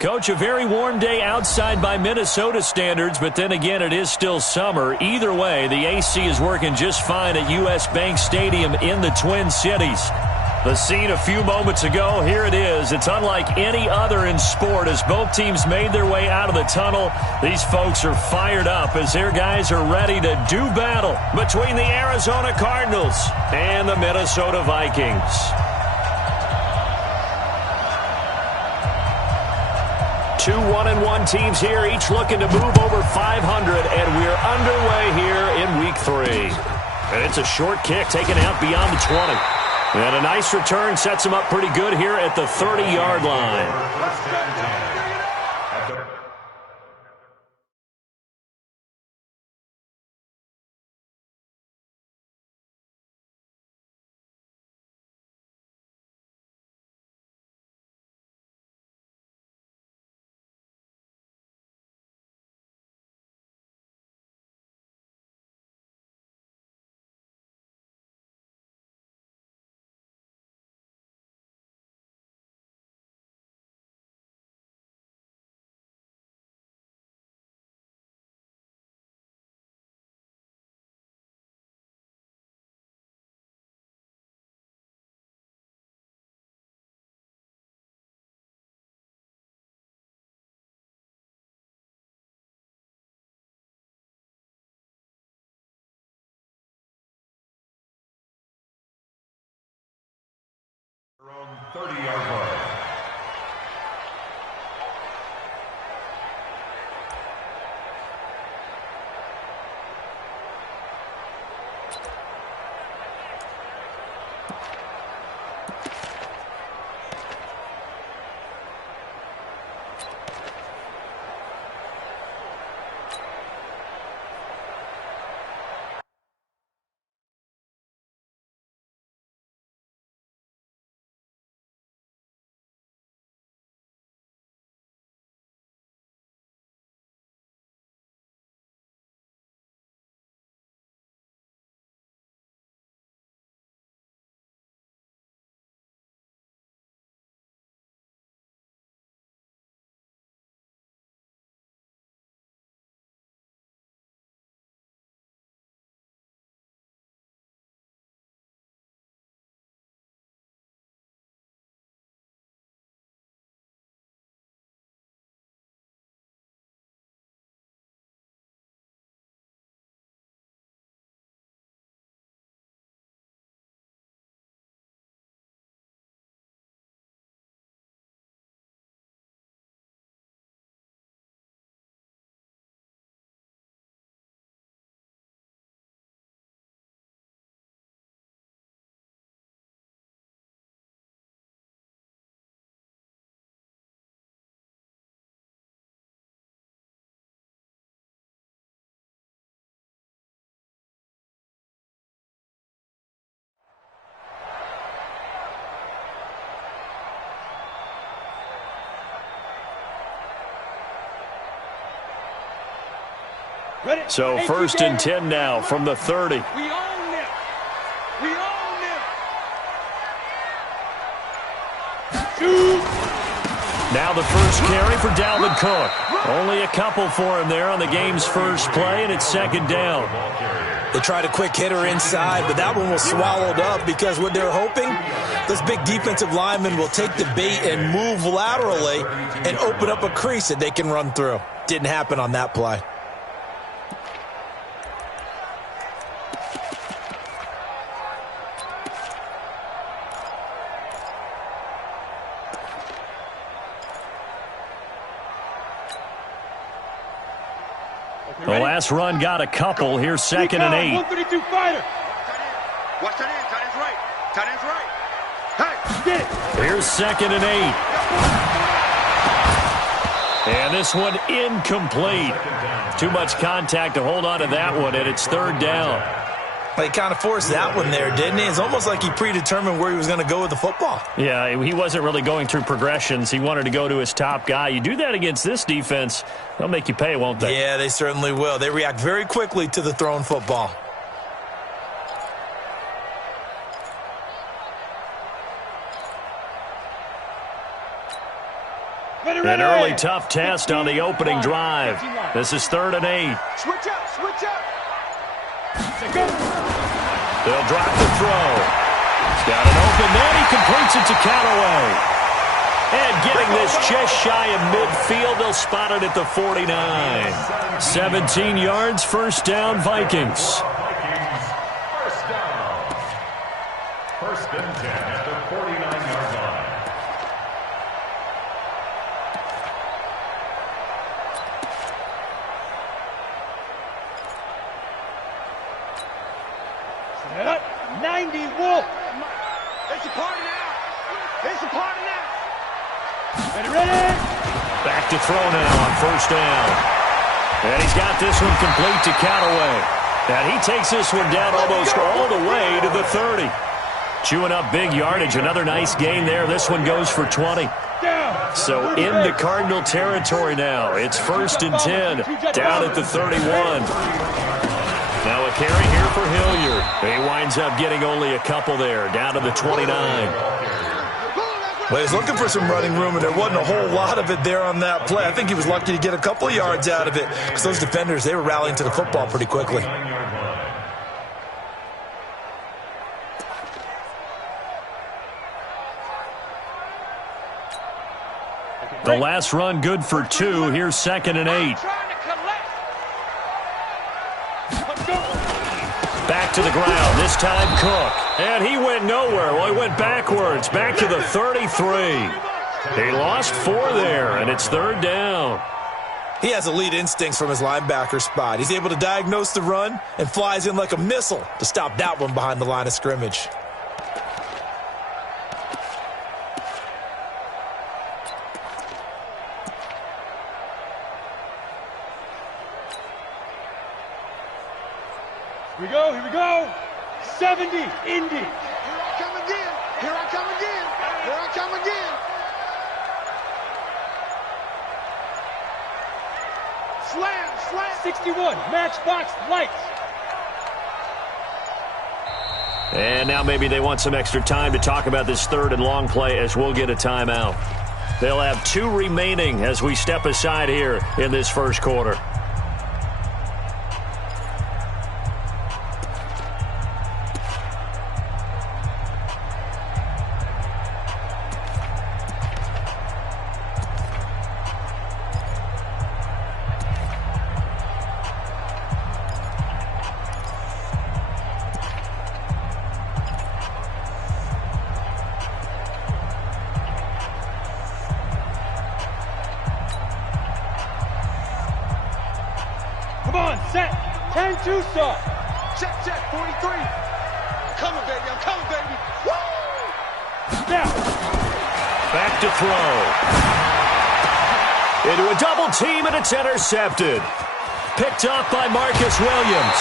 Coach, a very warm day outside by Minnesota standards, but then again, it is still summer. Either way, the AC is working just fine at U.S. Bank Stadium in the Twin Cities. The scene a few moments ago, here it is. It's unlike any other in sport as both teams made their way out of the tunnel. These folks are fired up as their guys are ready to do battle between the Arizona Cardinals and the Minnesota Vikings. Two 1-1 teams here, each looking to move over 500, and we're underway here in Week 3. And it's a short kick taken out beyond the 20. And a nice return sets him up pretty good here at the 30-yard line. Around 30-yard line. So first and 10 now from the 30. We own it. We own it. Shoot. Now the first carry for Dalvin Cook. Only a couple for him there on the game's first play, and it's second down. They tried a quick hitter inside, but that one was swallowed up because what they're hoping, those big defensive linemen will take the bait and move laterally and open up a crease that they can run through. Didn't happen on that play. The last run got a couple. Here's second and 8. 132 fighter. Watch that end. Tight end's right. Tight end's right. Hey, Get it. Here's second and 8. And this one incomplete. Too much contact to hold on to that one, and it's third down. He kind of forced that one there, didn't he? It's almost like he predetermined where he was going to go with the football. Yeah, he wasn't really going through progressions. He wanted to go to his top guy. You do that against this defense, they'll make you pay, won't they? Yeah, they certainly will. They react very quickly to the thrown football. An early tough test on the opening drive. This is 3rd and 8. Switch up, switch up. They'll drop the throw. He's got an open man. He completes it to Callaway. And getting this just shy of midfield, they'll spot it at the 49. 17 yards, first down, Vikings. First and 10 at the 49-yard line. Set up. 90 Wolf. It's a party now. It's a party now. Ready. Back to throw now on first down. And he's got this one complete to Callaway. And he takes this one down almost all the way to the 30. Chewing up big yardage. Another nice gain there. This one goes for 20. So into Cardinal territory now. It's 1st and 10 down at the 31. Now a carry here for Hilliard. He winds up getting only a couple there, down to the 29. Well, he's looking for some running room, and there wasn't a whole lot of it there on that play. I think he was lucky to get a couple of yards out of it because those defenders, they were rallying to the football pretty quickly. The last run good for 2. Here's 2nd and 8. Back to the ground, this time Cook. And he went nowhere. Well, he went backwards, back to the 33. He lost 4 there, and it's 3rd down. He has elite instincts from his linebacker spot. He's able to diagnose the run and flies in like a missile to stop that one behind the line of scrimmage. Here we go. 70, Indy. Here I come again. Here I come again. Here I come again. Slam, slam. 61, matchbox lights. And now maybe they want some extra time to talk about this 3rd and long play as we'll get a timeout. They'll have 2 remaining as we step aside here in this first quarter. Come on, set. 10-2 start. Check, 43. I'm coming, baby. I'm coming, baby. Woo! Now. Back to throw. Into a double team, and it's intercepted. Picked off by Marcus Williams.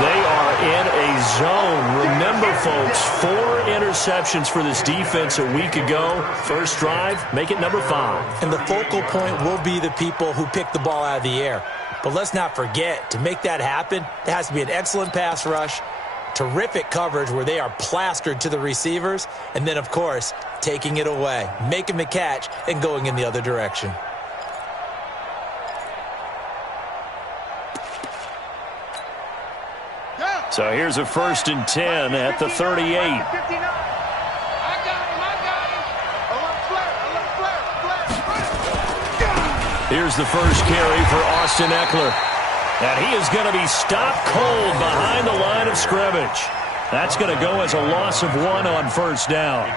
They are in a zone. Remember, folks, 4 interceptions for this defense a week ago. First drive, make it number 5. And the focal point will be the people who pick the ball out of the air. But let's not forget, to make that happen, there has to be an excellent pass rush, terrific coverage where they are plastered to the receivers, and then, of course, taking it away, making the catch, and going in the other direction. So here's a 1st and 10 at the 38. I got him. Here's the first carry for Austin Eckler. And he is going to be stopped cold behind the line of scrimmage. That's going to go as a loss of 1 on first down.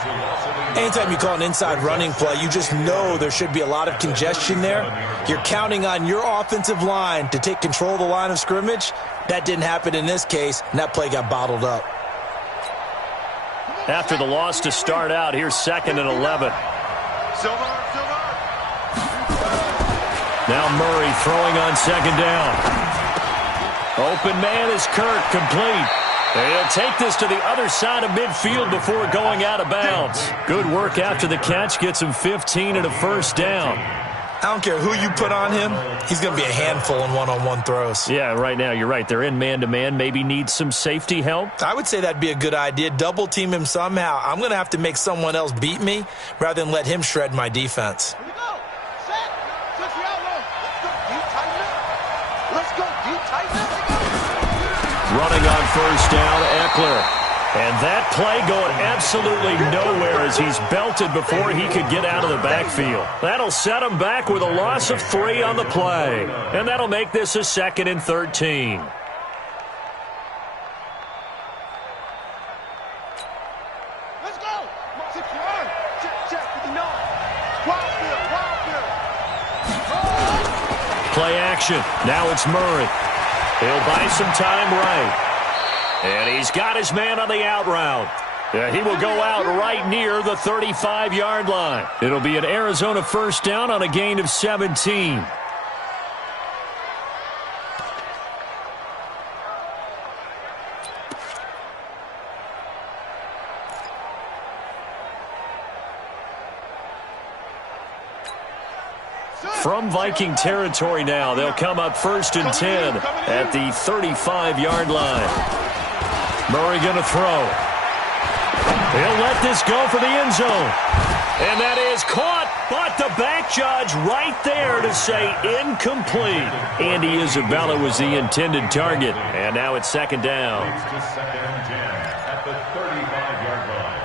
Anytime you call an inside running play, you just know there should be a lot of congestion there. You're counting on your offensive line to take control of the line of scrimmage. That didn't happen in this case, and that play got bottled up. After the loss to start out, here's 2nd and 11. Silver. Now Murray throwing on 2nd down. Open man is Kirk, complete. He'll take this to the other side of midfield before going out of bounds. Good work after the catch, gets him 15 and a first down. I don't care who you put on him, he's going to be a handful in one-on-one throws. Yeah, right now, you're right. They're in man-to-man. Maybe need some safety help. I would say that'd be a good idea. Double team him somehow. I'm going to have to make someone else beat me rather than let him shred my defense. Here we go. Set. Switch the outlaw. Let's go deep, tighten up. Let's go deep, tighten up. Running on first down, Eckler. And that play going absolutely nowhere as he's belted before he could get out of the backfield. That'll set him back with a loss of 3 on the play. And that'll make this a 2nd and 13. Let's go. 6 yard. Check 59. Wild field. Play action. Now it's Murray. He'll buy some time right. And he's got his man on the out route. He will go out right near the 35-yard line. It'll be an Arizona first down on a gain of 17. From Viking territory now, they'll come up 1st and 10 at the 35-yard line. Murray going to throw. He'll let this go for the end zone. And that is caught, but the back judge right there to say incomplete. Andy Isabella was the intended target. And now it's 2nd down. It's 2nd and 10 at the 35-yard line.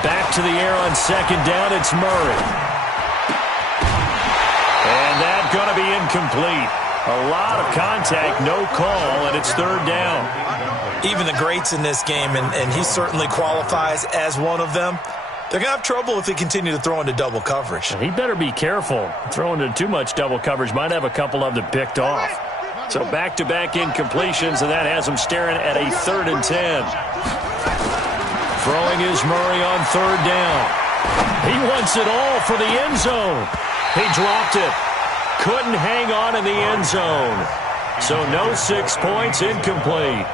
Back to the air on 2nd down, it's Murray. And that's going to be incomplete. A lot of contact, no call, and it's 3rd down. Even the greats in this game, and he certainly qualifies as one of them, they're going to have trouble if they continue to throw into double coverage. He better be careful. Throwing into too much double coverage might have a couple of them picked off. So back-to-back incompletions, and that has him staring at a 3rd and 10. Throwing is Murray on 3rd down. He wants it all for the end zone. He dropped it. Couldn't hang on in the end zone. So no 6 points, incomplete.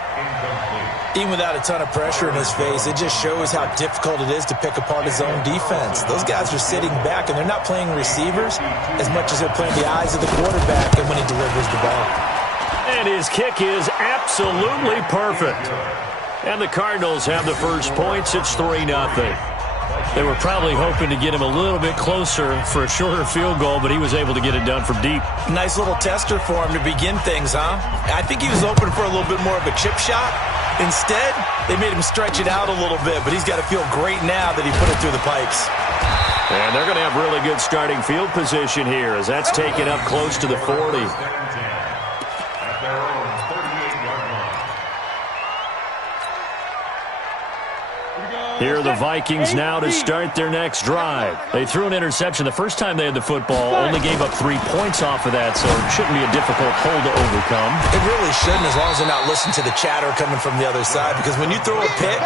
Even without a ton of pressure in his face, it just shows how difficult it is to pick apart his own defense. Those guys are sitting back, and they're not playing receivers as much as they're playing the eyes of the quarterback and when he delivers the ball. And his kick is absolutely perfect. And the Cardinals have the first points. It's 3-0. They were probably hoping to get him a little bit closer for a shorter field goal, but he was able to get it done from deep. Nice little tester for him to begin things, huh? I think he was hoping for a little bit more of a chip shot. Instead, they made him stretch it out a little bit, but he's got to feel great now that he put it through the pipes. And they're going to have really good starting field position here as that's taken up close to the 40. Here are the Vikings now to start their next drive. They threw an interception the first time they had the football, only gave up 3 points off of that, so it shouldn't be a difficult hole to overcome. It really shouldn't, as long as they're not listening to the chatter coming from the other side, because when you throw a pick,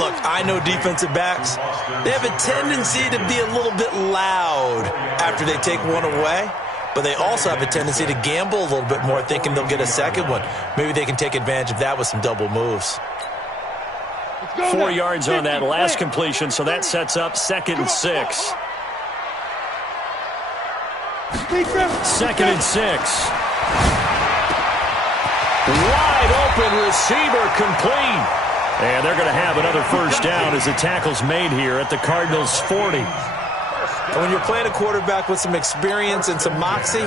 look, I know defensive backs, they have a tendency to be a little bit loud after they take one away, but they also have a tendency to gamble a little bit more, thinking they'll get a second one. Maybe they can take advantage of that with some double moves. 4 yards on that last completion, so that sets up 2nd and 6. 2nd and 6. Wide open receiver complete. And they're going to have another first down as the tackle's made here at the Cardinals' 40. And when you're playing a quarterback with some experience and some moxie,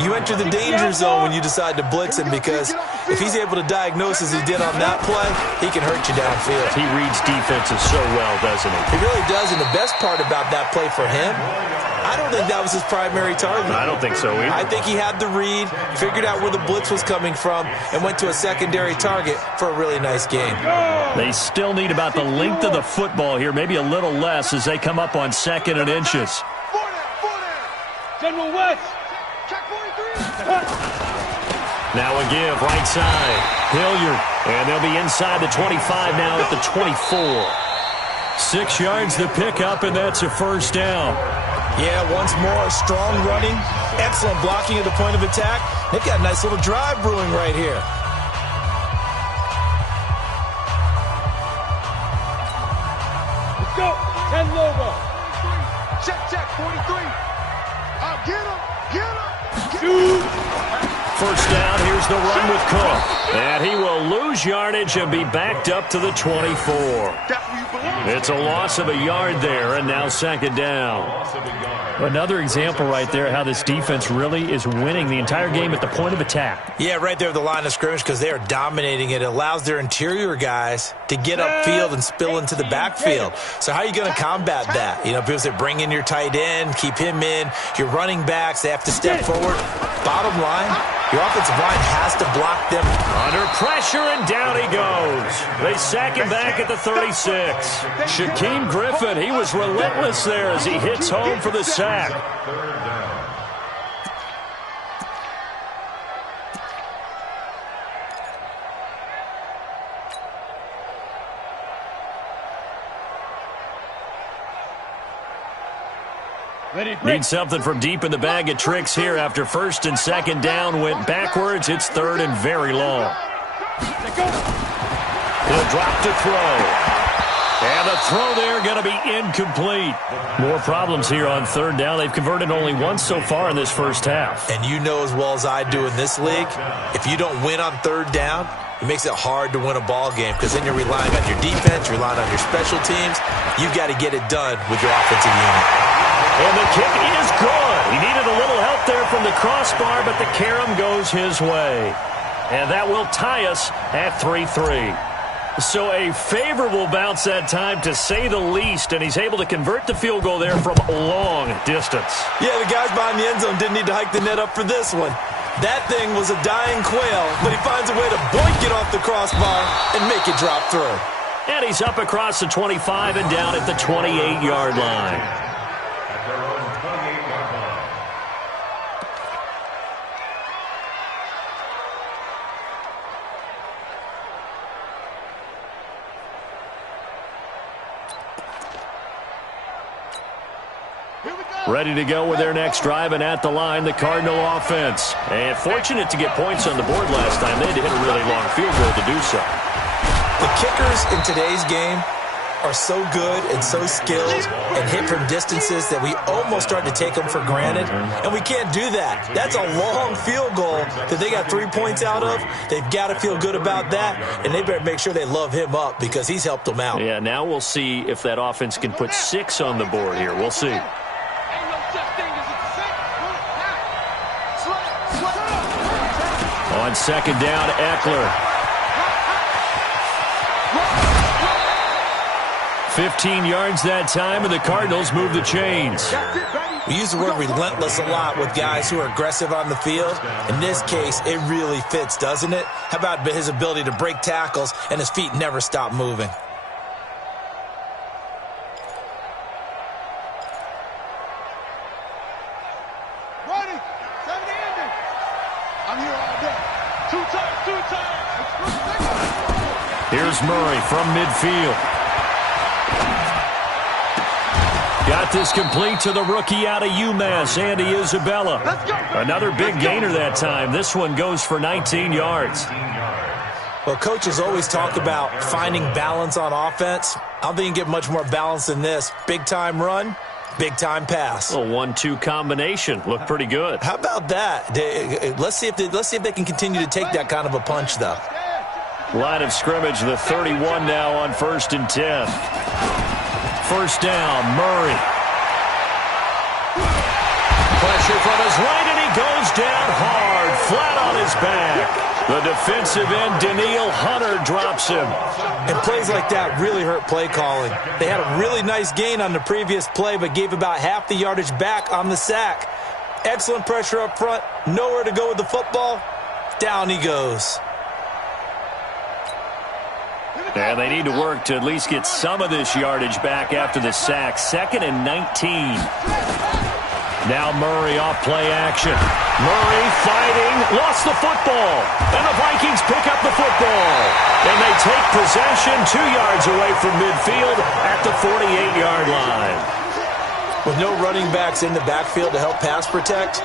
you enter the danger zone when you decide to blitz him, because if he's able to diagnose as he did on that play, he can hurt you downfield. He reads defenses so well, doesn't he? He really does, and the best part about that play for him, I don't think that was his primary target. I don't think so either. I think he had the read, figured out where the blitz was coming from, and went to a secondary target for a really nice game. They still need about the length of the football here, maybe a little less as they come up on 2nd and inches. General West. Check 43. Now a give, right side. Hilliard. And they'll be inside the 25 now at the 24. 6 yards the pickup, and that's a first down. Yeah, once more, strong running, excellent blocking at the point of attack. They've got a nice little drive brewing right here. Let's go. 10 logo. Check, 43. Get him. First down, here's the run with Cook. And he will lose yardage and be backed up to the 24. That's where you belong. It's a loss of a yard there, and now second down. Another example right there how this defense really is winning the entire game at the point of attack. Yeah, right there at the line of scrimmage because they are dominating it. It allows their interior guys to get upfield and spill into the backfield. So how are you going to combat that? You know, people say bring in your tight end, keep him in. Your running backs, they have to step forward. Bottom line, your offensive line has to block them. Under pressure, and down he goes. They sack him back at the 36. Shaquem Griffin, he was relentless there as he hits home for the sack. Need something from deep in the bag of tricks here after first and second down went backwards. It's third and very long. He'll drop to throw. And the throw there going to be incomplete. More problems here on third down. They've converted only once so far in this first half. And you know as well as I do in this league, if you don't win on third down, it makes it hard to win a ball game because then you're relying on your defense, you're relying on your special teams. You've got to get it done with your offensive unit. And the kick is good. He needed a little help there from the crossbar, but the carom goes his way. And that will tie us at 3-3. So a favorable bounce that time, to say the least, and he's able to convert the field goal there from long distance. Yeah, the guys behind the end zone didn't need to hike the net up for this one. That thing was a dying quail, but he finds a way to boink it off the crossbar and make it drop through. And he's up across the 25 and down at the 28-yard line. At their own 28-yard line. Ready to go with their next drive, and at the line, the Cardinal offense. And fortunate to get points on the board last time. They had to hit a really long field goal to do so. The kickers in today's game are so good and so skilled and hit from distances that we almost start to take them for granted, and we can't do that. That's a long field goal that they got 3 points out of. They've got to feel good about that, and they better make sure they love him up because he's helped them out. Yeah, now we'll see if that offense can put 6 on the board here. We'll see. On second down, Eckler. 15 yards that time, and the Cardinals move the chains. We use the word relentless a lot with guys who are aggressive on the field. In this case, it really fits, doesn't it? How about his ability to break tackles and his feet never stop moving? Here's Murray from midfield. Got this complete to the rookie out of UMass, Andy Isabella. Another big gainer that time. This one goes for 19 yards. Well, coaches always talk about finding balance on offense. I don't think you can get much more balance than this. Big-time run, big-time pass. A 1-2 combination. Looked pretty good. How about that? Let's see if they can continue to take that kind of a punch, though. Line of scrimmage, the 31 now on 1st and 10. First down, Murray. Pressure from his right, and he goes down hard, flat on his back. The defensive end, Daniil Hunter, drops him. And plays like that really hurt play calling. They had a really nice gain on the previous play, but gave about half the yardage back on the sack. Excellent pressure up front, nowhere to go with the football. Down he goes. And they need to work to at least get some of this yardage back after the sack. 2nd and 19. Now Murray off play action. Murray fighting, lost the football. And the Vikings pick up the football. And they take possession 2 yards away from midfield at the 48-yard line. With no running backs in the backfield to help pass protect,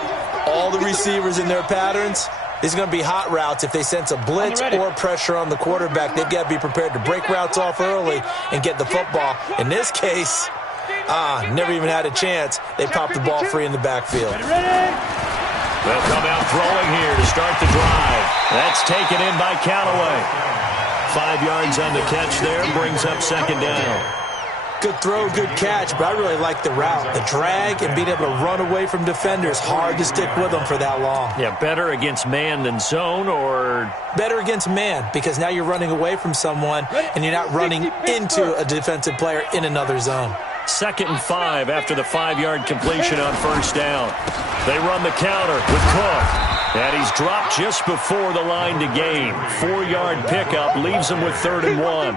all the receivers in their patterns, these are going to be hot routes. If they sense a blitz or pressure on the quarterback, they've got to be prepared to break routes off early and get the football. In this case, never even had a chance. They popped the ball free in the backfield. They'll come out throwing here to start the drive. That's taken in by Callaway. 5 yards on the catch there, brings up second down. Good throw, good catch, but I really like the route. The drag and being able to run away from defenders, hard to stick with them for that long. Yeah, better against man than zone, or? Better against man, because now you're running away from someone and you're not running into a defensive player in another zone. 2nd and 5 after the 5-yard completion on first down. They run the counter with Cook. And he's dropped just before the line to gain. 4-yard pickup leaves him with 3rd and 1.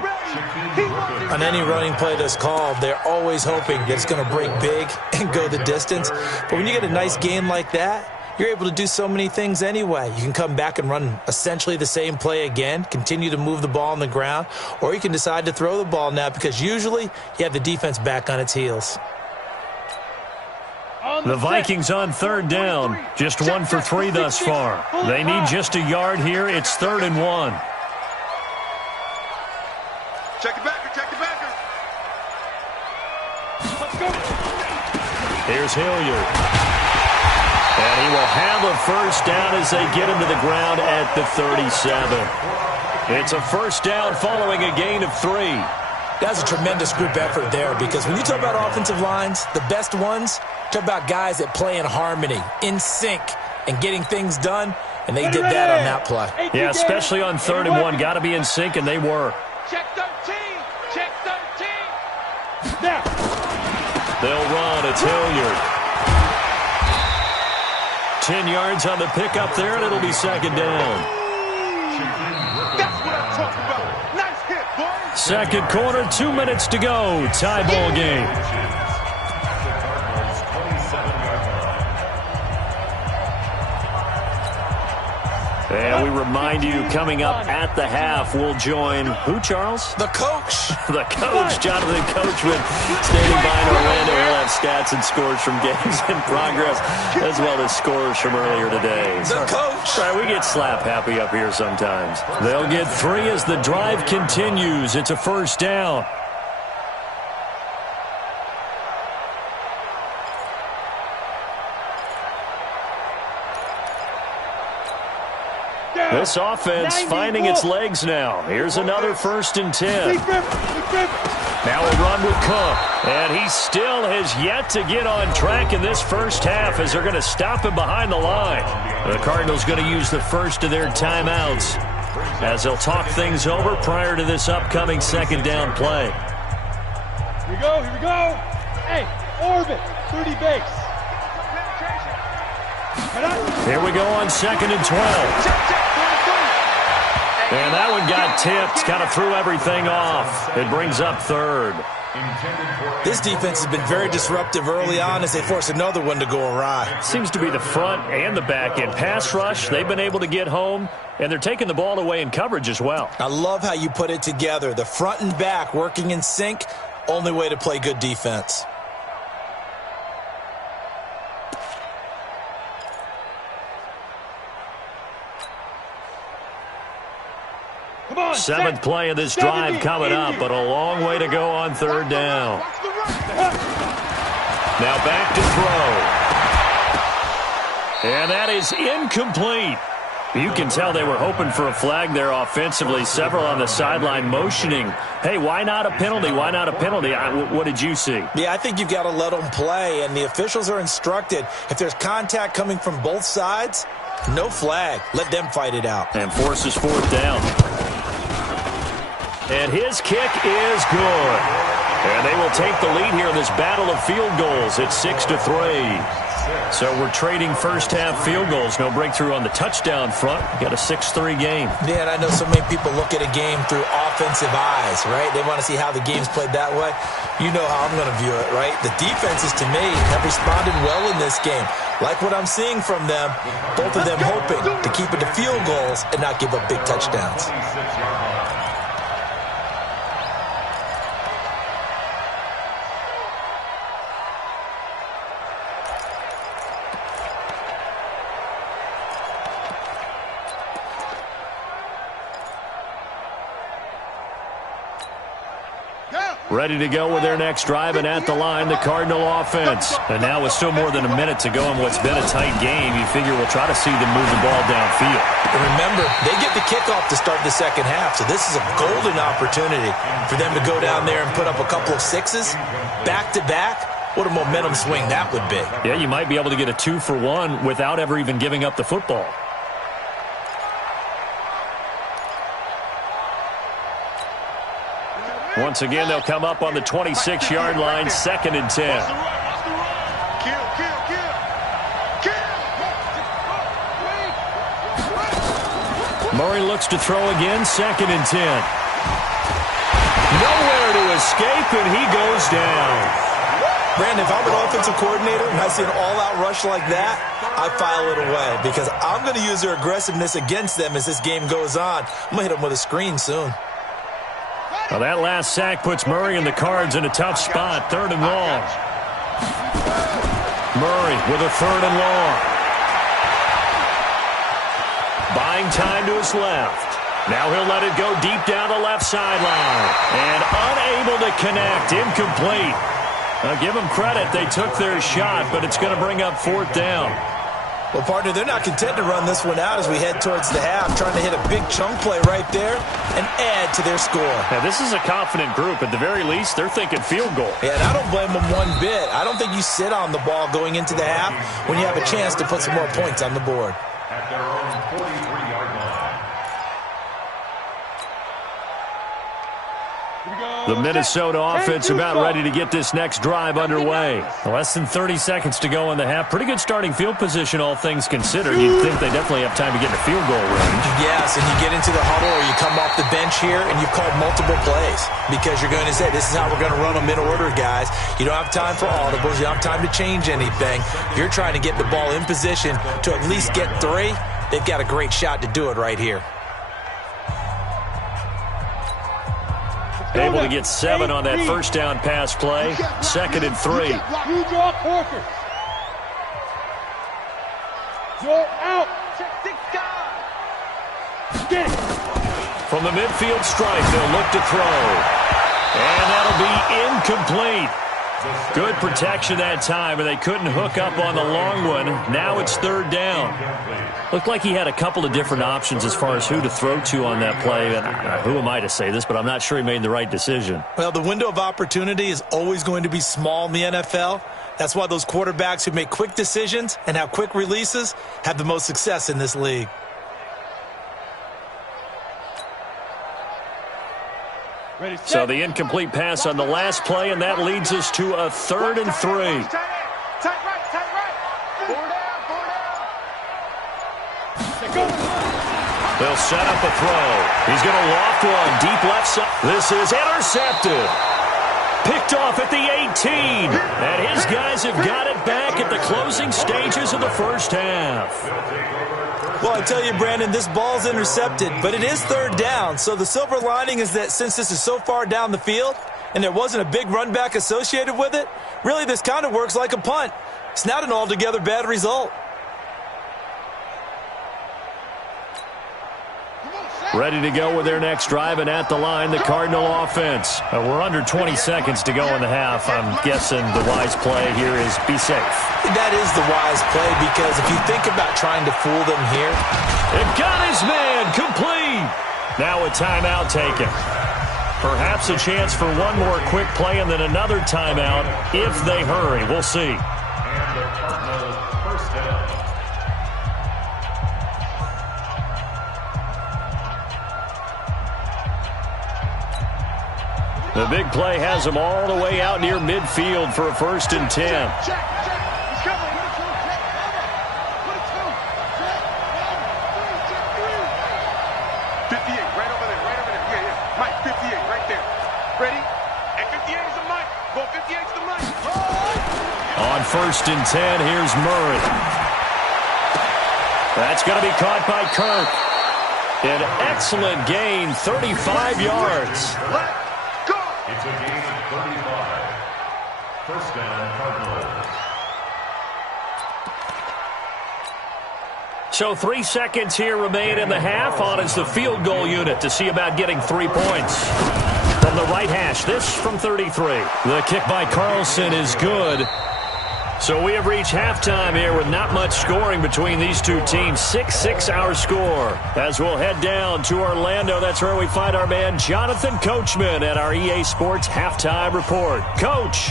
On any running play that's called, they're always hoping that it's going to break big and go the distance. But when you get a nice gain like that, you're able to do so many things anyway. You can come back and run essentially the same play again, continue to move the ball on the ground, or you can decide to throw the ball now because usually you have the defense back on its heels. The Vikings on 3rd down, just 1 for 3 thus far. They need just a yard here. It's 3rd and 1. Check the backer, check the backer. Here's Hilliard. And he will have a first down as they get him to the ground at the 37. It's a first down following a gain of 3. That's a tremendous group effort there because when you talk about offensive lines, the best ones, talk about guys that play in harmony, in sync, and getting things done, and they did that on that play. Yeah, especially on 3rd and 1. Got to be in sync, and they were. Check 13. Check 13. Now. They'll run. It's Hilliard. 10 yards on the pickup there, and it'll be 2nd down. That's what I'm talking about. Nice hit, boy. Second quarter, 2 minutes to go. Tie ball game. And we remind you, coming up at the half, we'll join who, Charles? The coach. The coach, Jonathan Coachman, standing by in Orlando. He'll have stats and scores from games in progress, as well as scores from earlier today. The coach. Right, we get slap happy up here sometimes. They'll get 3 as the drive continues. It's a first down. This offense finding its legs now. Here's another 1st and 10. Now a run with Cook. And he still has yet to get on track in this first half as they're going to stop him behind the line. The Cardinals going to use the first of their timeouts as they'll talk things over prior to this upcoming 2nd down play. Here we go, here we go. Hey, orbit, 30 base. Here we go on 2nd and 12. And that one got tipped, kind of threw everything off. It brings up 3rd. This defense has been very disruptive early on as they force another one to go awry. Seems to be the front and the back end. Pass rush, they've been able to get home, and they're taking the ball away in coverage as well. I love how you put it together. The front and back working in sync, only way to play good defense. Seventh play of this drive coming up, but a long way to go on 3rd down. Now back to throw. And that is incomplete. You can tell they were hoping for a flag there offensively. Several on the sideline motioning, hey, why not a penalty? Why not a penalty? What did you see? Yeah, I think you've got to let them play, and the officials are instructed. If there's contact coming from both sides, no flag. Let them fight it out. And forces 4th down. And his kick is good. And they will take the lead here in this battle of field goals. It's 6-3. So we're trading first half field goals. No breakthrough on the touchdown front. Got a 6-3 game. Yeah, and I know so many people look at a game through offensive eyes, right? They want to see how the game's played that way. You know how I'm going to view it, right? The defenses, to me, have responded well in this game. Like what I'm seeing from them, both of them hoping to keep it to field goals and not give up big touchdowns. Ready to go with their next drive, and at the line, the Cardinal offense. And now with still more than a minute to go in what's been a tight game, you figure we'll try to see them move the ball downfield. And remember, they get the kickoff to start the second half, so this is a golden opportunity for them to go down there and put up a couple of sixes back-to-back. What a momentum swing that would be. Yeah, you might be able to get a 2-for-1 without ever even giving up the football. Once again, they'll come up on the 26-yard line, 2nd and 10. Murray looks to throw again, 2nd and 10. Nowhere to escape, and he goes down. Brandon, if I'm an offensive coordinator and I see an all-out rush like that, I file it away because I'm going to use their aggressiveness against them as this game goes on. I'm going to hit them with a screen soon. Well, that last sack puts Murray and the Cards in a tough spot. 3rd and long. Murray with a 3rd and long. Buying time to his left. Now he'll let it go deep down the left sideline. And unable to connect. Incomplete. Now give them credit. They took their shot, but it's going to bring up 4th down. Well, partner, they're not content to run this one out as we head towards the half, trying to hit a big chunk play right there and add to their score. Now, this is a confident group. At the very least, they're thinking field goal. Yeah, and I don't blame them one bit. I don't think you sit on the ball going into the half when you have a chance to put some more points on the board. At their own 43-yard line. The Minnesota offense about ready to get this next drive underway. Less than 30 seconds to go in the half. Pretty good starting field position, all things considered. You'd think they definitely have time to get in the field goal range. Yes, and you get into the huddle or you come off the bench here and you've called multiple plays because you're going to say, this is how we're going to run them in order, guys. You don't have time for audibles. You don't have time to change anything. You're trying to get the ball in position to at least get 3. They've got a great shot to do it right here. Able to get 7 on that first down pass play. 2nd and 3. You draw Corker. You're out. Get it. From the midfield stripe, they'll look to throw. And that'll be incomplete. Good protection that time, and they couldn't hook up on the long one. Now it's 3rd down. Looked like he had a couple of different options as far as who to throw to on that play. And who am I to say this, but I'm not sure he made the right decision. Well, the window of opportunity is always going to be small in the NFL. That's why those quarterbacks who make quick decisions and have quick releases have the most success in this league. So the incomplete pass on the last play, and that leads us to a 3rd and 3. They'll set up a throw. He's going to loft one deep left side. This is intercepted. Picked off at the 18. And his guys have got it back at the closing stages of the first half. Well, I tell you, Brandon, this ball's intercepted, but it is 3rd down. So the silver lining is that since this is so far down the field and there wasn't a big run back associated with it, really this kind of works like a punt. It's not an altogether bad result. Ready to go with their next drive, and at the line, the Cardinal offense. We're under 20 seconds to go in the half. I'm guessing the wise play here is be safe. That is the wise play because if you think about trying to fool them here. It got his man complete. Now a timeout taken. Perhaps a chance for one more quick play and then another timeout if they hurry. We'll see. And the Cardinals first down. The big play has them all the way out near midfield for a 1st and 10. He's coming. 58, right over there. Yeah. Mike, 58. Ready? And 58 is the mic. Go 58 is the mic. On 1st and 10, here's Murray. That's going to be caught by Kirk. An excellent gain, 35 yards. Let's go. It's a gain of 35. First down, Cardinals. So 3 seconds here remain in the half. On is the field goal unit to see about getting 3 points. From the right hash, this from 33. The kick by Carlson is good. So we have reached halftime here with not much scoring between these two teams. 6-6 our score. As we'll head down to Orlando, that's where we find our man Jonathan Coachman at our EA Sports Halftime Report. Coach.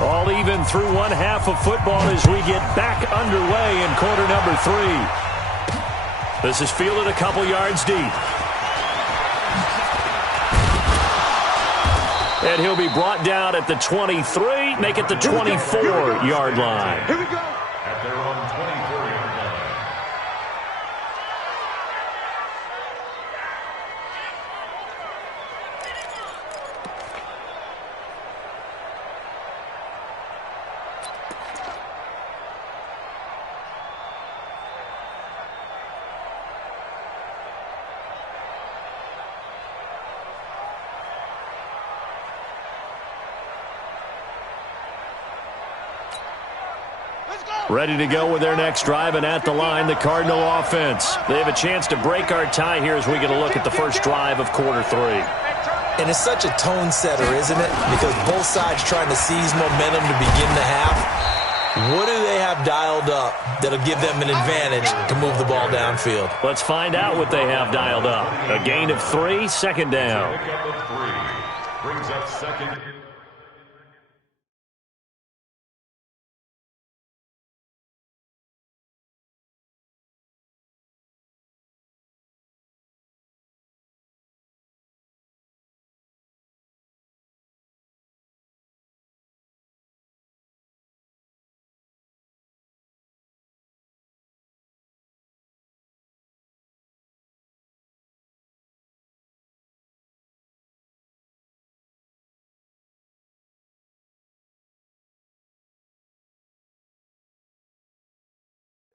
All even through one half of football as we get back underway in quarter number 3. This is fielded a couple yards deep. And he'll be brought down at the 23, make it the 24-yard line. Here we go. At their own 24-yard line. Ready to go with their next drive, and at the line, the Cardinal offense. They have a chance to break our tie here as we get a look at the first drive of quarter 3. And it's such a tone setter, isn't it? Because both sides trying to seize momentum to begin the half. What do they have dialed up that'll give them an advantage to move the ball downfield? Let's find out what they have dialed up. A gain of 3, second down. Pick up of 3. Brings up second.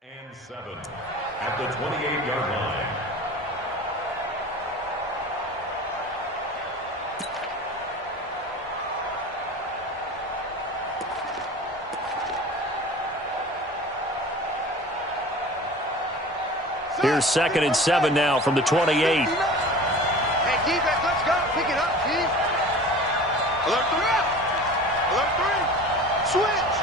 And 7 at the 28-yard line. Here's 2nd and 7 now from the 28. Hey, defense, let's go. Pick it up, Chief. Alert 3. Alert 3. Switch.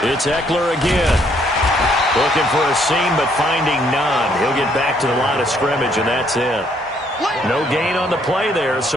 It's Eckler again. Looking for a seam, but finding none. He'll get back to the line of scrimmage, and that's it. No gain on the play there. So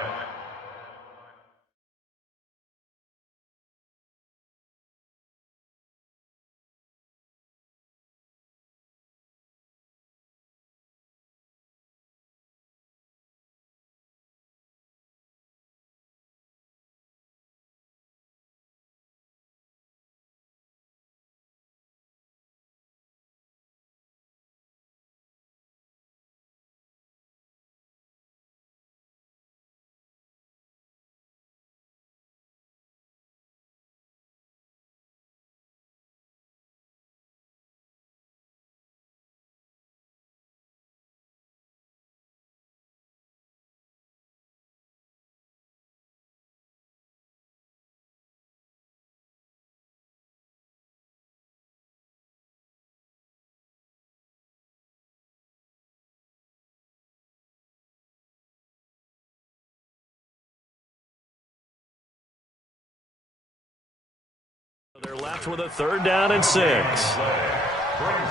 they're left with a 3rd down and 6. Brings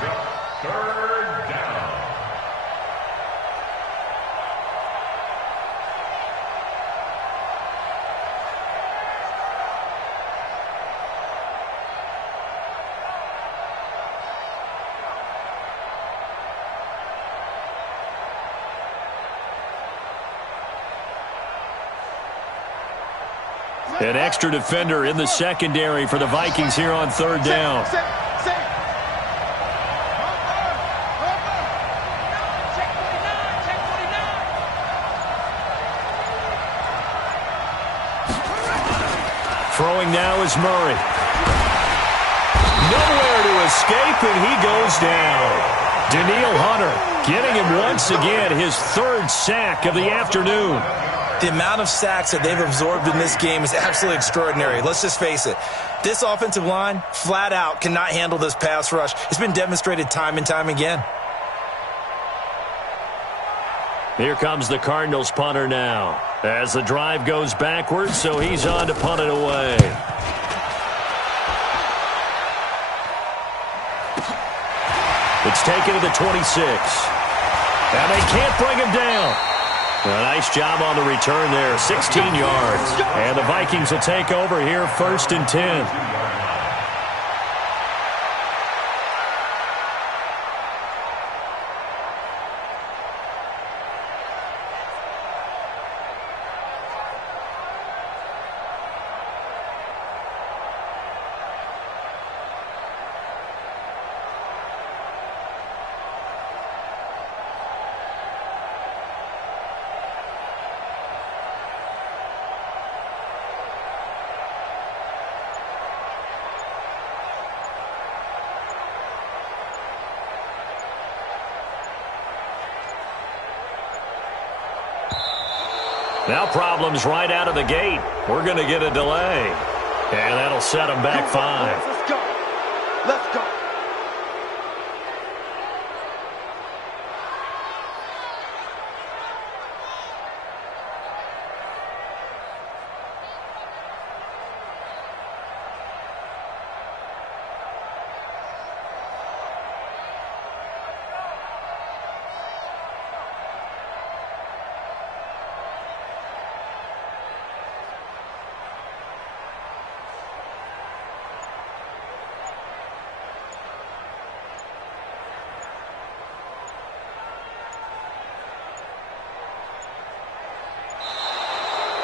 up 3rd down. An extra defender in the secondary for the Vikings here on third down. Throwing now is Murray. Nowhere to escape, and he goes down. Danielle Hunter getting him once again his third sack of the afternoon. The amount of sacks that they've absorbed in this game is absolutely extraordinary. Let's just face it. This offensive line, flat out, cannot handle this pass rush. It's been demonstrated time and time again. Here comes the Cardinals punter now. As the drive goes backwards, so he's on to punt it away. It's taken to the 26. And they can't bring him down. A nice job on the return there, 16 yards. And the Vikings will take over here, 1st and 10. Now problems right out of the gate. We're going to get a delay. And that'll set them back 5. Let's go. Let's go.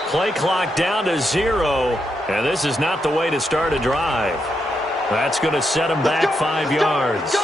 Play clock down to 0, and this is not the way to start a drive. That's going to set them back 5 yards.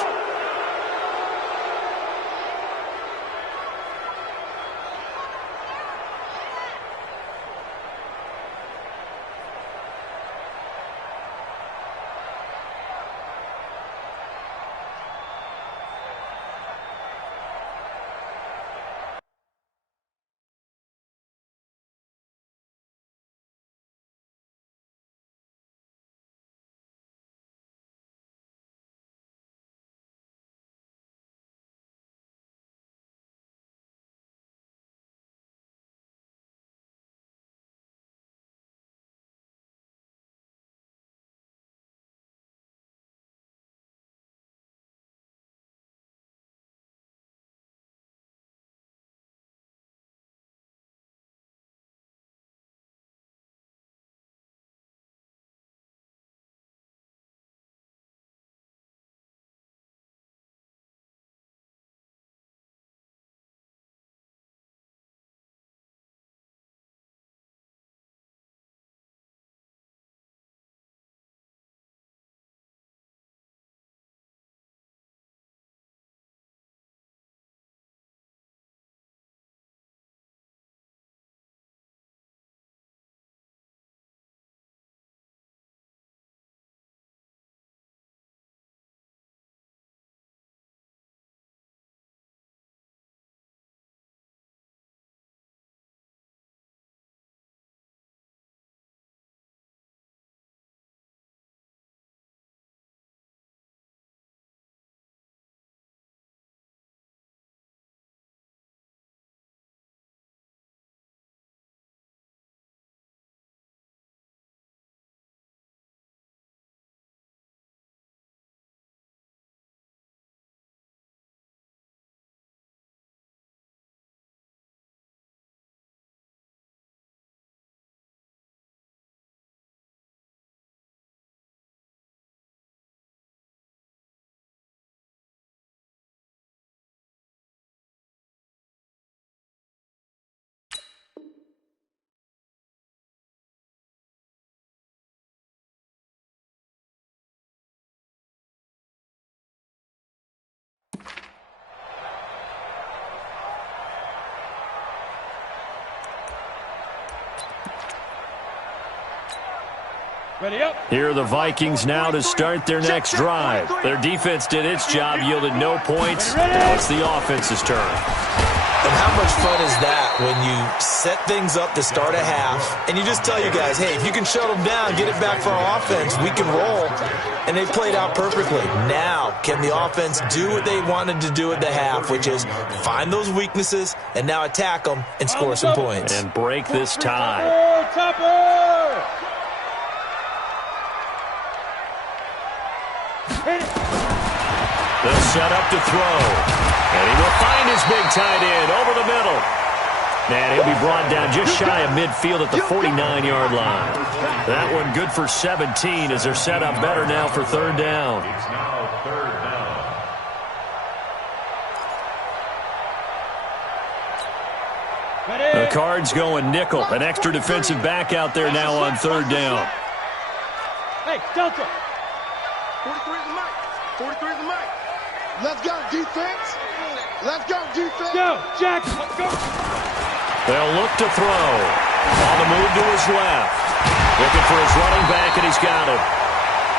Here are the Vikings now to start their next drive. Their defense did its job, yielded no points. Now it's the offense's turn. And how much fun is that when you set things up to start a half, and you just tell you guys, hey, if you can shut them down, get it back for our offense, we can roll. And they played out perfectly. Now, can the offense do what they wanted to do at the half, which is find those weaknesses and now attack them and score some points. And break this tie. They'll set up to throw. And he will find his big tight end over the middle. And he'll be brought down just shy of midfield at the 49-yard line. That one good for 17 as they're set up better now for third down. It's now third down. The Cards going nickel. An extra defensive back out there now on third down. Hey, Delta. 43 is the mic. 43 is the mic. Let's go, defense. Let's go, defense. Go, Jack. Let's go. They'll look to throw. On the move to his left. Looking for his running back, and he's got him.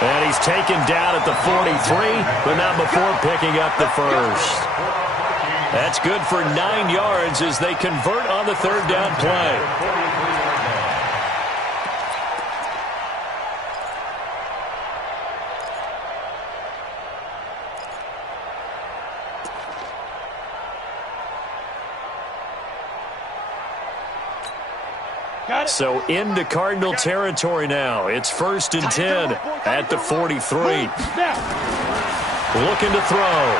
And he's taken down at the 43, but not before picking up the first. That's good for 9 yards as they convert on the third down play. So into Cardinal territory now. It's 1st and 10 at the 43. Looking to throw.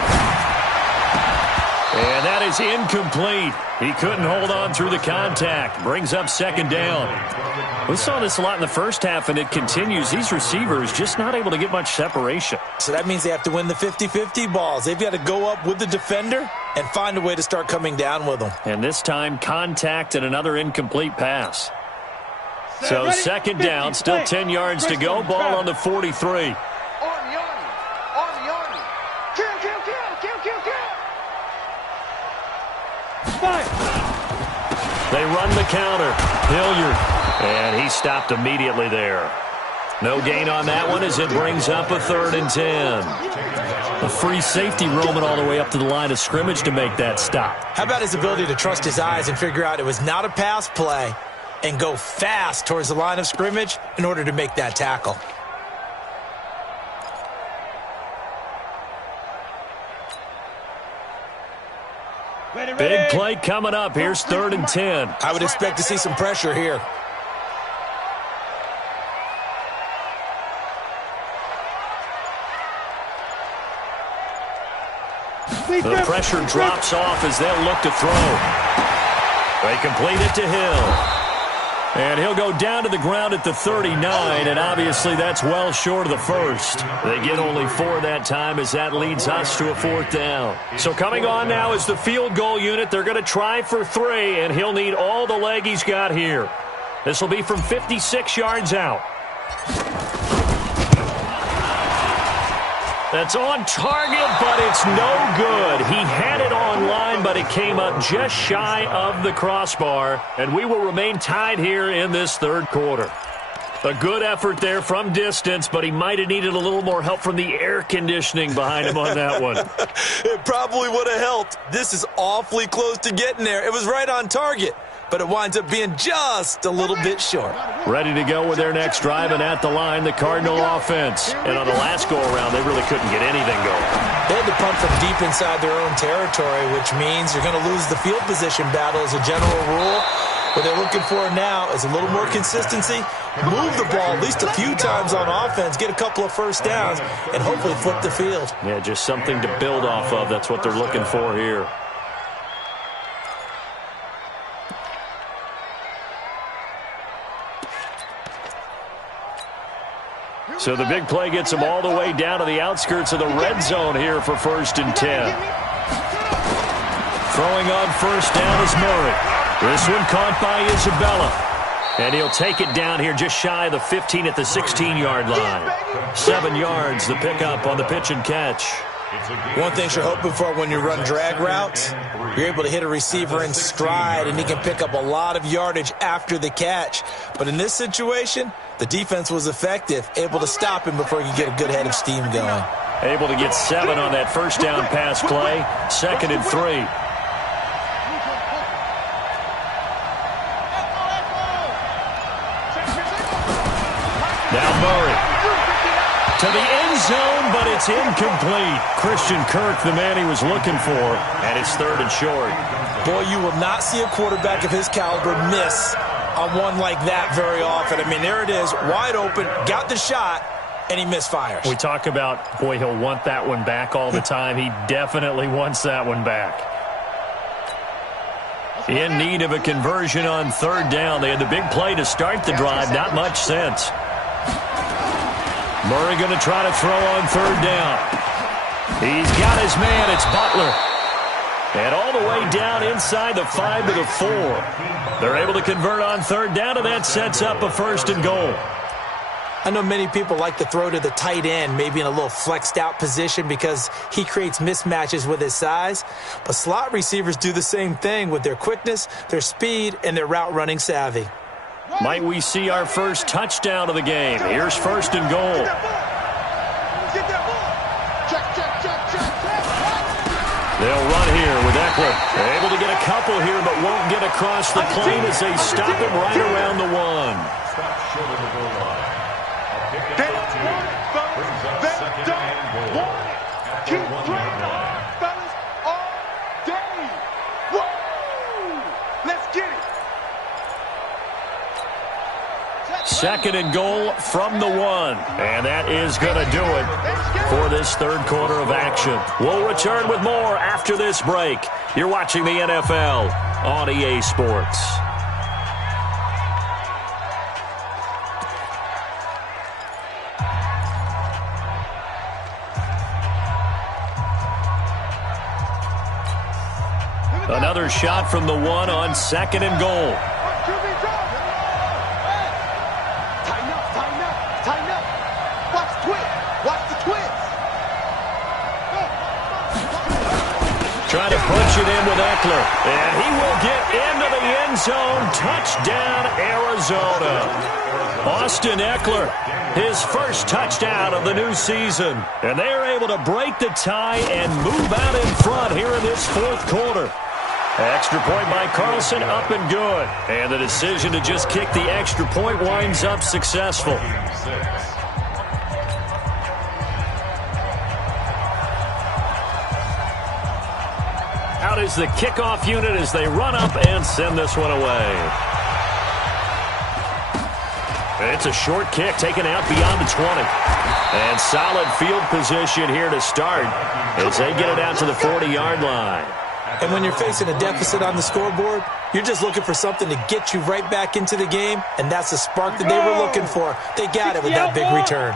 And that is incomplete. He couldn't hold on through the contact. Brings up second down. We saw this a lot in the first half, and it continues. These receivers just not able to get much separation. So that means they have to win the 50-50 balls. They've got to go up with the defender and find a way to start coming down with them. And this time, contact and another incomplete pass. So second down, still 10 yards to go. Ball on the 43. Army. Kill. Fire. They run the counter. Hilliard. And he stopped immediately there. No gain on that one as it brings up a 3rd and 10. A free safety roaming all the way up to the line of scrimmage to make that stop. How about his ability to trust his eyes and figure out it was not a pass play and go fast towards the line of scrimmage in order to make that tackle. Big play coming up. Here's 3rd and 10. I would expect to see some pressure here. The pressure drops off as they'll look to throw. They complete it to Hill. And he'll go down to the ground at the 39, and obviously that's well short of the first. They get only 4 that time as that leads us to a 4th down. So coming on now is the field goal unit. They're going to try for 3, and he'll need all the leg he's got here. This will be from 56 yards out. That's on target, but it's no good. He had it online, but it came up just shy of the crossbar, and we will remain tied here in this 3rd quarter. A good effort there from distance, but he might have needed a little more help from the air conditioning behind him on that one. It probably would have helped. This is awfully close to getting there. It was right on target, but it winds up being just a little bit short. Ready to go with their next drive, and at the line, the Cardinal offense. And on the last go-around, they really couldn't get anything going. They had to punt from deep inside their own territory, which means you're going to lose the field position battle as a general rule. What they're looking for now is a little more consistency, move the ball at least a few times on offense, get a couple of first downs, and hopefully flip the field. Yeah, just something to build off of. That's what they're looking for here. So the big play gets them all the way down to the outskirts of the red zone here for 1st and 10. Throwing on 1st down is Murray. This one caught by Isabella. And he'll take it down here just shy of the 15 at the 16-yard line. 7 yards, the pickup on the pitch and catch. One thing you're hoping for when you run drag routes, you're able to hit a receiver in stride, and he can pick up a lot of yardage after the catch. But in this situation, the defense was effective, able to stop him before he could get a good head of steam going. Able to get 7 on that first down pass play. 2nd and 3. Now Murray to the end zone, but it's incomplete. Christian Kirk, the man he was looking for, and it's 3rd and short. Boy, you will not see a quarterback of his caliber miss on one like that very often. I mean, there it is, wide open, got the shot, and he misfires. We talk about, boy, he'll want that one back all the time. He definitely wants that one back. In need of a conversion on 3rd down. They had the big play to start the drive. Not much sense. Murray going to try to throw on 3rd down. He's got his man. It's Butler. And all the way down inside the 5 to the 4. They're able to convert on 3rd down, and that sets up a 1st and goal. I know many people like to throw to the tight end, maybe in a little flexed out position because he creates mismatches with his size. But slot receivers do the same thing with their quickness, their speed, and their route running savvy. Might we see our first touchdown of the game? Here's 1st and goal. They'll run here with Eckler. They're able to get a couple here, but won't get across the plane as they stop him right around the 1. Keep playing fellas, all day. Woo! Let's get it. 2nd and goal from the 1. And that is going to do it for this 3rd quarter of action. We'll return with more after this break. You're watching the NFL on EA Sports. Another shot from the 1 on 2nd and goal. Tighten up. Watch the twist. Trying to punch it in with Eckler. And he will get into the end zone. Touchdown, Arizona. Austin Eckler, his first touchdown of the new season. And they are able to break the tie and move out in front here in this 4th quarter. Extra point by Carlson, up and good. And the decision to just kick the extra point winds up successful. Out is the kickoff unit as they run up and send this one away. It's a short kick taken out beyond the 20. And solid field position here to start as they get it out to the 40-yard line. And when you're facing a deficit on the scoreboard, you're just looking for something to get you right back into the game, and that's the spark that they were looking for. They got it with that big return.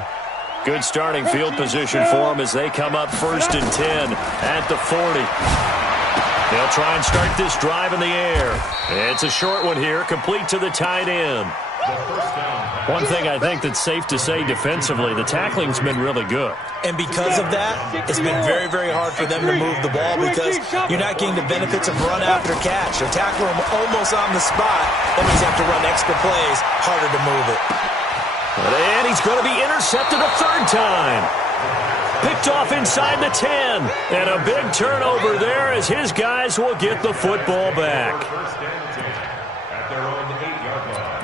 Good starting field position for them as they come up 1st and 10 at the 40. They'll try and start this drive in the air. It's a short one here, complete to the tight end. One thing I think that's safe to say defensively, the tackling's been really good. And because of that, it's been very, very hard for them to move the ball because you're not getting the benefits of run after catch. They're tackling them almost on the spot. That means you have to run extra plays, harder to move it. And he's going to be intercepted a 3rd time. Picked off inside the 10. And a big turnover there as his guys will get the football back. At their own 8-yard line.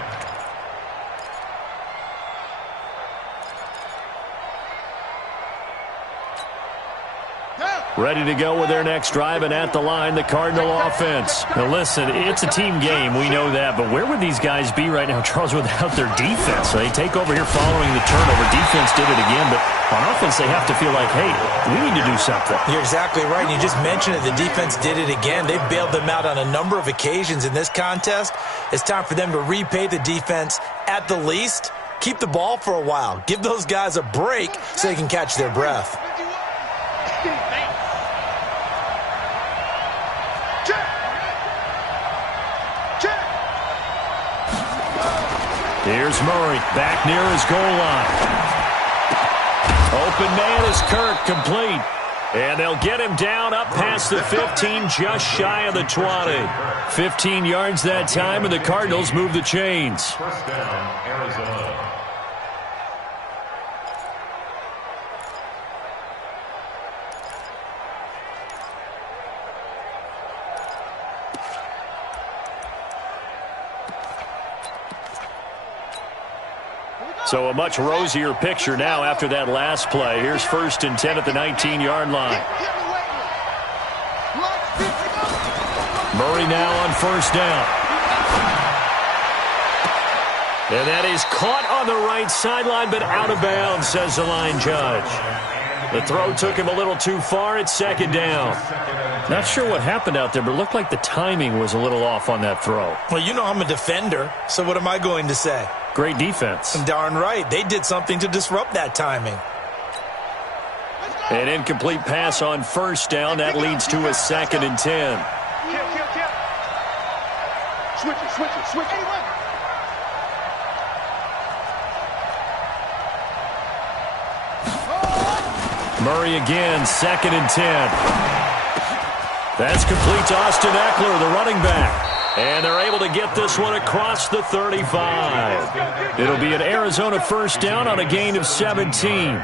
Ready to go with their next drive, and at the line, the Cardinal offense. Now listen, it's a team game, we know that, but where would these guys be right now, Charles, without their defense? They take over here following the turnover. Defense did it again, but on offense, they have to feel like, hey, we need to do something. You're exactly right. You just mentioned it. The defense did it again. They've bailed them out on a number of occasions in this contest. It's time for them to repay the defense at the least. Keep the ball for a while. Give those guys a break so they can catch their breath. Here's Murray back near his goal line. Open man is Kirk, complete. And they'll get him down up past the 15, just shy of the 20. 15 yards that time, and the Cardinals move the chains. First down, Arizona. So a much rosier picture now after that last play. Here's 1st and 10 at the 19-yard line. Murray now on 1st down. And that is caught on the right sideline, but out of bounds, says the line judge. The throw took him a little too far. It's 2nd down. Not sure what happened out there, but it looked like the timing was a little off on that throw. Well, you know I'm a defender, so what am I going to say? Great defense. Darn right. They did something to disrupt that timing. An incomplete pass on 1st down. That leads to a 2nd and 10. Switch it. Murray again, 2nd and 10. That's complete to Austin Eckler, the running back. And they're able to get this one across the 35. It'll be an Arizona 1st down on a gain of 17.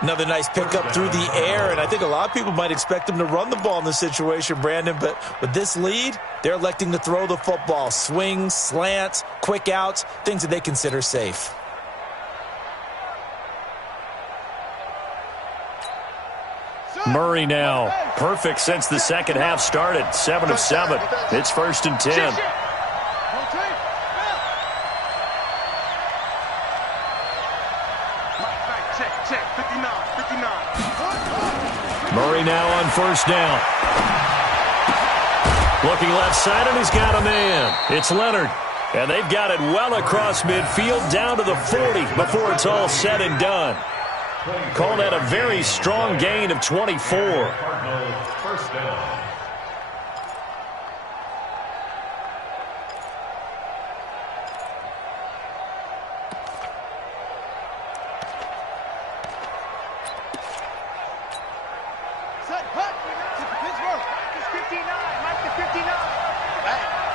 Another nice pickup through the air, and I think a lot of people might expect them to run the ball in this situation, Brandon, but with this lead, they're electing to throw the football. Swings, slants, quick outs, things that they consider safe. Murray now, perfect since the second half started. 7 of 7. It's 1st and 10. Murray now on 1st down. Looking left side, and he's got a man. It's Leonard. And they've got it well across midfield down to the 40 before it's all said and done. Call that a very strong gain of 24. Cardinals, 1st down.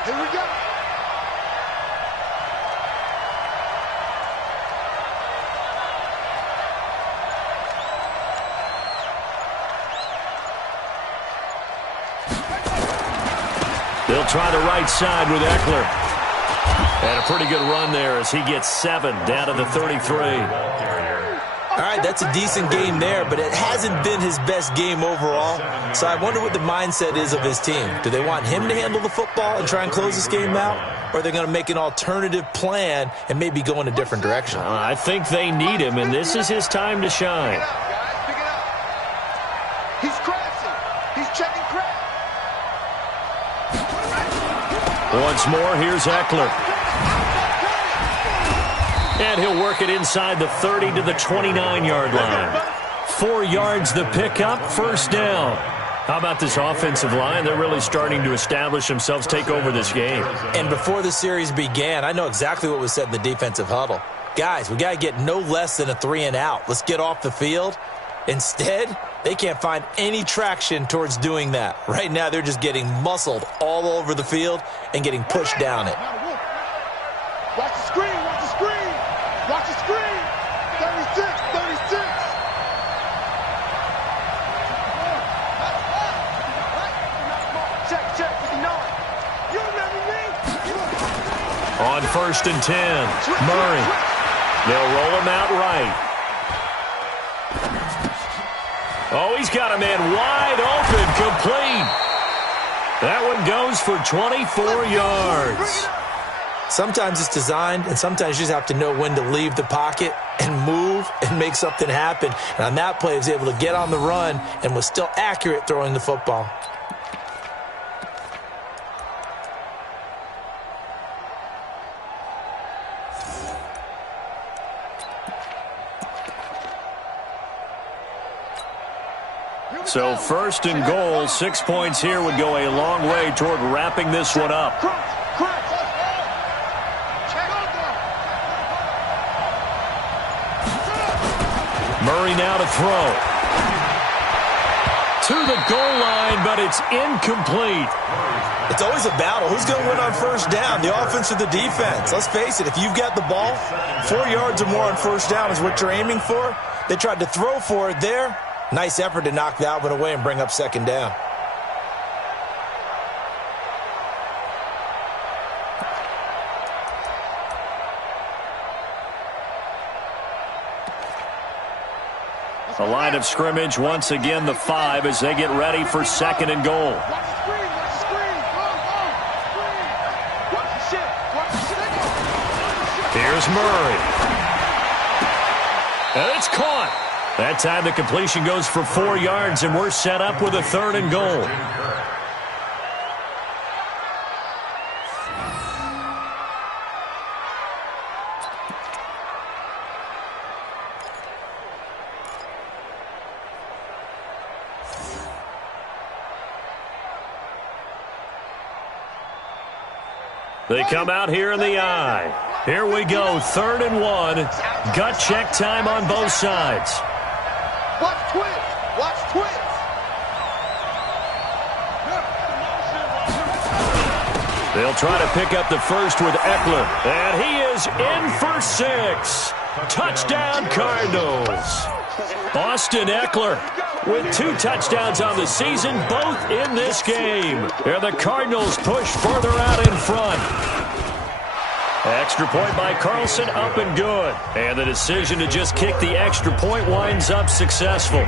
Here we go. They'll try the right side with Eckler. And a pretty good run there as he gets 7 down to the 33. All right, that's a decent game there, but it hasn't been his best game overall. So I wonder what the mindset is of his team. Do they want him to handle the football and try and close this game out? Or are they going to make an alternative plan and maybe go in a different direction? I think they need him, and this is his time to shine. Pick it up, guys. Pick it up. He's crashing. He's checking crash. Once more, here's Eckler. And he'll work it inside the 30 to the 29-yard line. 4 yards the pickup, 1st down. How about this offensive line? They're really starting to establish themselves, take over this game. And before the series began, I know exactly what was said in the defensive huddle. Guys, we got to get no less than a 3 and out. Let's get off the field. Instead, they can't find any traction towards doing that. Right now, they're just getting muscled all over the field and getting pushed down it. Watch the screen. Watch the screen. Watch the screen. 36. 36. Check. 59. You remember me? On 1st and 10, Murray. They'll roll him out right. Oh, he's got a man wide open, complete. That one goes for 24 yards. Sometimes it's designed, and sometimes you just have to know when to leave the pocket and move and make something happen. And on that play, he was able to get on the run and was still accurate throwing the football. So 1st and goal, 6 points here would go a long way toward wrapping this one up. Murray now to throw. to the goal line, but it's incomplete. It's always a battle. Who's going to win on first down, the offense or the defense? Let's face it, if you've got the ball, 4 yards or more on first down is what you're aiming for. They tried to throw for it there. Nice effort to knock that one away and bring up second down. The line of scrimmage, once again, the 5 as they get ready for second and goal. Watch the screen, watch the screen. Go, go. Screen. Watch the shit, watch the shit. Here's Murray. And it's caught. That time the completion goes for 4 yards, and we're set up with a third and goal. They come out here in the eye. Here we go, 3rd and 1. Gut check time on both sides. Watch twist, watch twist. They'll try to pick up the first with Eckler. And he is in for 6. Touchdown, Cardinals. Austin Eckler with 2 touchdowns on the season, both in this game. And the Cardinals push further out in front. Extra point by Carlson, up and good. And the decision to just kick the extra point winds up successful.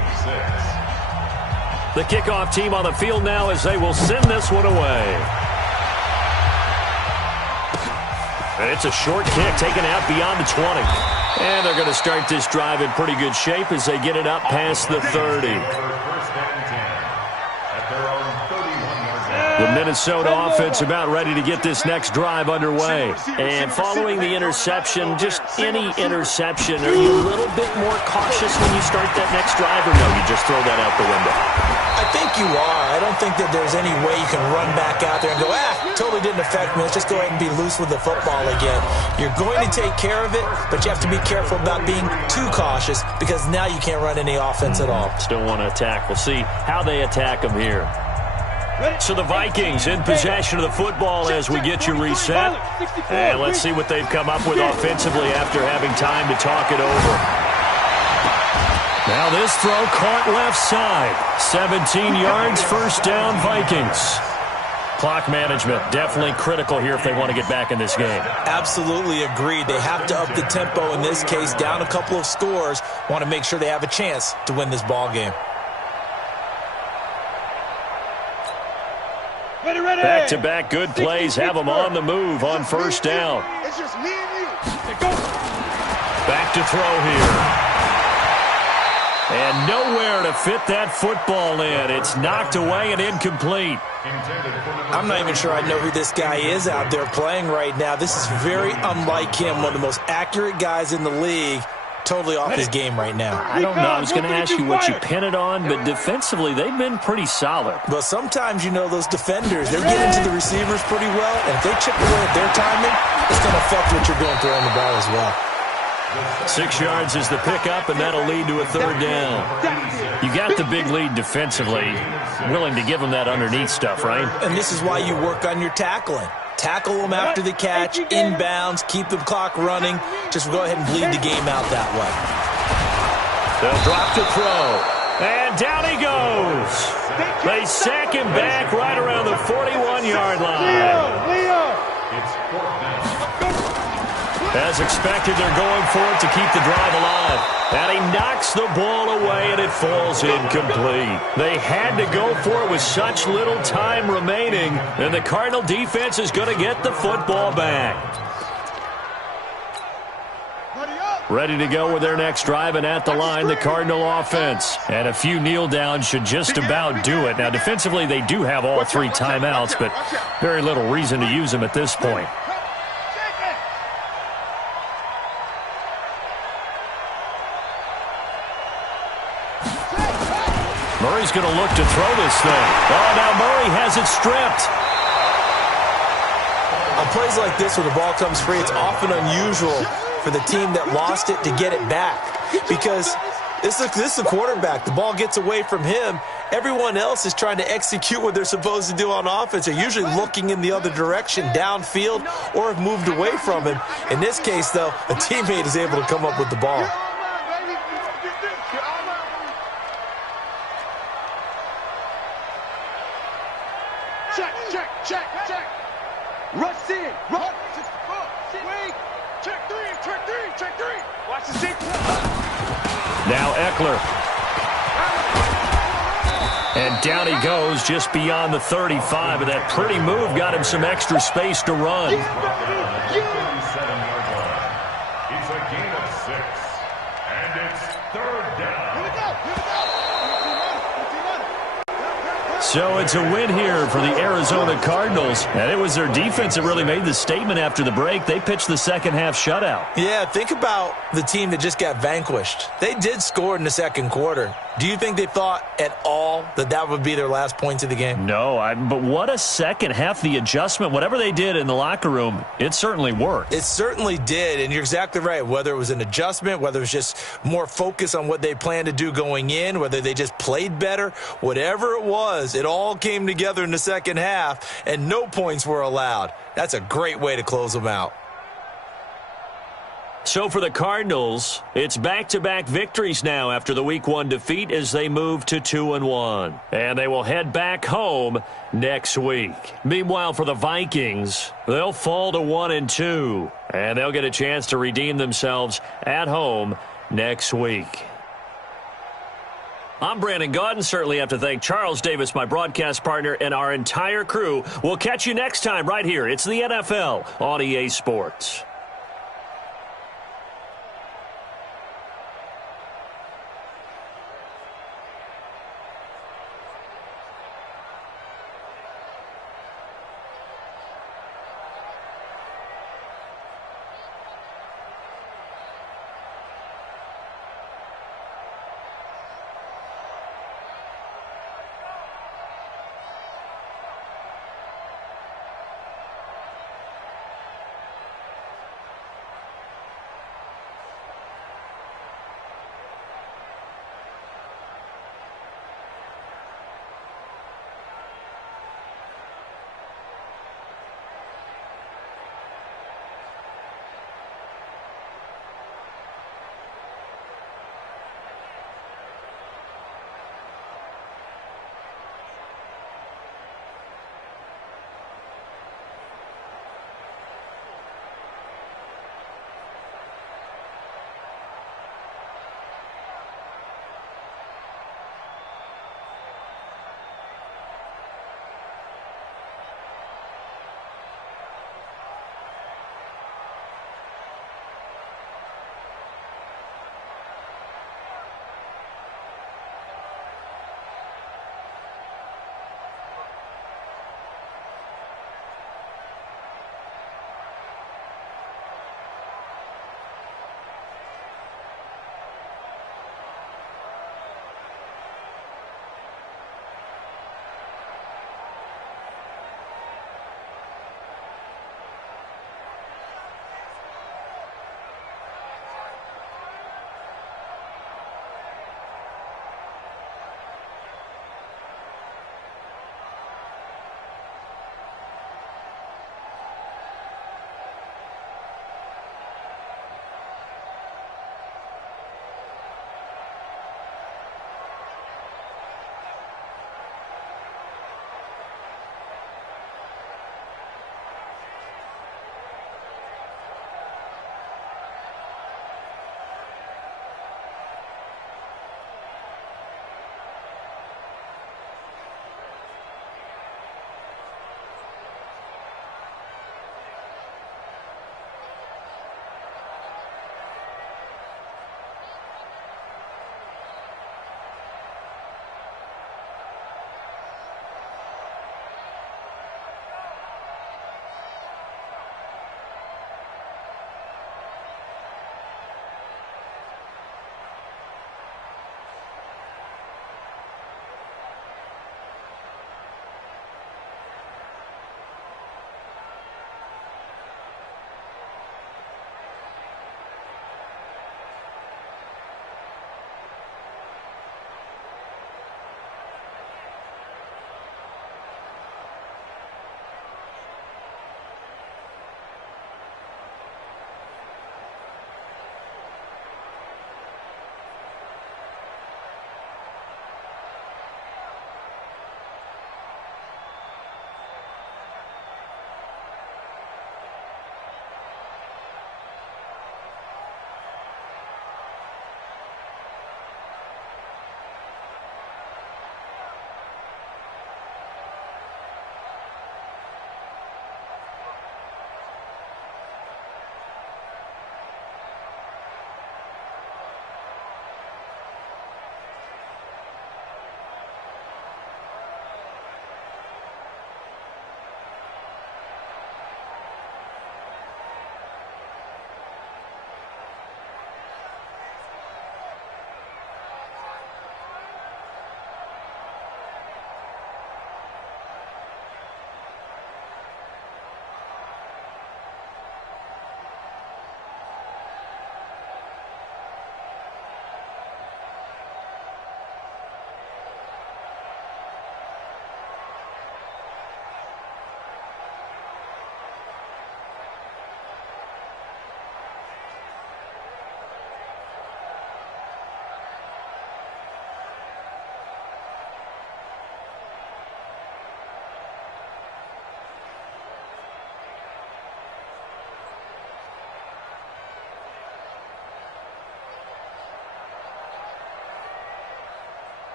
The kickoff team on the field now as they will send this one away. And it's a short kick taken out beyond the 20. And they're going to start this drive in pretty good shape as they get it up past the 30. The Minnesota offense about ready to get this next drive underway. And following the interception, just any interception, are you a little bit more cautious when you start that next drive, or no, you just throw that out the window? I think you are. I don't think that there's any way you can run back out there and go, totally didn't affect me. Let's just go ahead and be loose with the football again. You're going to take care of it, but you have to be careful about being too cautious because now you can't run any offense at all. Still want to attack. We'll see how they attack them here. So the Vikings in possession of the football as we get you reset. And let's see what they've come up with offensively after having time to talk it over. Now this throw caught left side. 17 yards, first down, Vikings. Clock management, definitely critical here if they want to get back in this game. Absolutely agreed. They have to up the tempo in this case, down a couple of scores. Want to make sure they have a chance to win this ball game. Back-to-back good plays have them on the move on first down. It's just me and you. Back to throw here. And nowhere to fit that football in. It's knocked away and incomplete. I'm not even sure I know who this guy is out there playing right now. This is very unlike him, one of the most accurate guys in the league. Totally off his game right now. I don't know. I was going to ask you what you pin it on, but defensively, they've been pretty solid. Well, sometimes, you know, those defenders, they're getting to the receivers pretty well, and if they chip away at their timing, it's going to affect what you're doing throwing the ball as well. 6 yards is the pickup, and that'll lead to a third down. You got the big lead defensively. Willing to give them that underneath stuff, right? And this is why you work on your tackling. Tackle them after the catch, inbounds, keep the clock running. Just go ahead and bleed the game out that way. They'll drop to throw. And down he goes. They sack him back right around the 41-yard line. It's 4th down. As expected, they're going for it to keep the drive alive. And he knocks the ball away, and it falls incomplete. They had to go for it with such little time remaining, and the Cardinal defense is going to get the football back. Ready to go with their next drive, and at the line, the Cardinal offense. And a few kneel downs should just about do it. Now, defensively, they do have all 3 timeouts, but very little reason to use them at this point. Murray's going to look to throw this thing. Oh, now Murray has it stripped. On plays like this where the ball comes free, it's often unusual for the team that lost it to get it back. Because This is the quarterback. The ball gets away from him. Everyone else is trying to execute what they're supposed to do on offense. They're usually looking in the other direction, downfield, or have moved away from him. In this case, though, a teammate is able to come up with the ball. Check. Rush in. Rush. Wait. Check three. Watch the six. Now Eckler. And down he goes just beyond the 35. And that pretty move got him some extra space to run. It's a gain of 6. And it's 3rd down. Here we go. So it's a win here for the Arizona Cardinals. And it was their defense that really made the statement after the break. They pitched the second half shutout. Yeah, think about the team that just got vanquished. They did score in the second quarter. Do you think they thought at all that that would be their last points of the game? No, but what a second half. The adjustment, whatever they did in the locker room, it certainly worked. It certainly did, and you're exactly right. Whether it was an adjustment, whether it was just more focus on what they planned to do going in, whether they just played better, whatever it was, it all came together in the second half, and no points were allowed. That's a great way to close them out. So for the Cardinals, it's back-to-back victories now after the Week 1 defeat as they move to 2-1. And they will head back home next week. Meanwhile, for the Vikings, they'll fall to 1-2. And they'll get a chance to redeem themselves at home next week. I'm Brandon Gaudin. Certainly have to thank Charles Davis, my broadcast partner, and our entire crew. We'll catch you next time right here. It's the NFL on EA Sports.